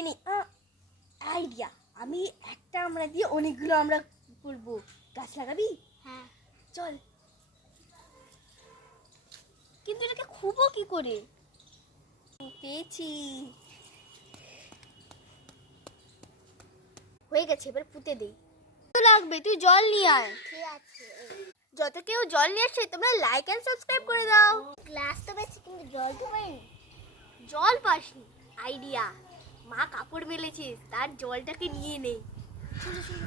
খেয়ে নি। আইডিয়া, আমি একটা আমরা দিয়ে অনেকগুলো আমরা করবো। গাছ লাগাবি? হ্যাঁ চল। কিন্তু এটাকে খুবও কি করে? পেয়েছি, হয়ে গেছে, এবার পুঁতে দেই। লাগবে, তুই জল নিয়ে আয়। ঠিক আছে। যত কেউ জল নিয়ে আসছে তোমরা লাইক এন্ড সাবস্ক্রাইব করে দাও। গ্লাস তো বেশি, কিন্তু জল তো পাইনি। জল পাসনি? আইডিয়া, মা কাপড় মেলেছিস, তার জলটাকে নিয়ে নেই। চলো চলো।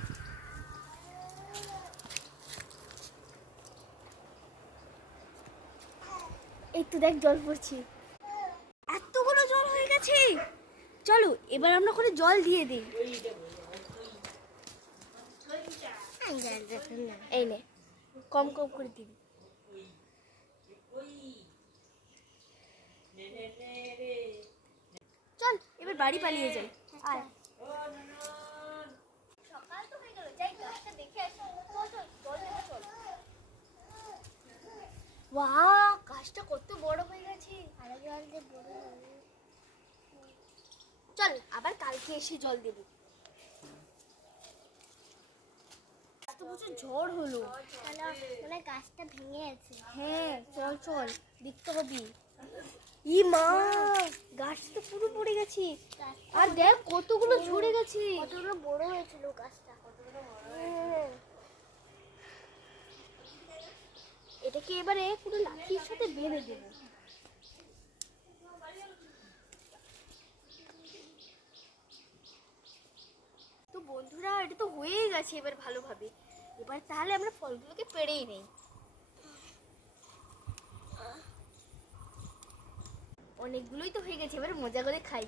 একটু দেখ, জল পড়ছে। এতগুলো জল হয়ে গেছে। চলো এবার আমরা করে জল দিয়ে দিই। এই নে, কম কম করে দিবি। চল এবার বাড়ি পালিয়ে যাই। আয়। সকাল তো হয়ে গেল, যাই গাছটা দেখে আসি। চল চল, জল দেবো, চল। বাহ, গাছটা কত বড় হয়ে গেছে। আরো জল দিয়ে বড় হবে। চল আবার কালকে এসে জল দেব। এত বছর ঝড় হলো। চলো, মানে গাছটা ভেঙে আছে। হ্যাঁ চল চল, দেখতে হবে। ই মা, গাছ তো পুরো পড়ে গেছে। আর দেখ কতগুলো ঝরে গেছে। কতগুলো বড় হয়েছিল গাছটা। এটাকে এবারে পুরো লাঠির সাথে বেঁধে দেবো। তো বন্ধুরা, এটা তো হয়েই গেছে এবার ভালোভাবে। এবার তাহলে আমরা ফলগুলোকে পেড়েই নেই। অনেকগুলোই তো হয়ে গেছে, এবার মজা করে খাই।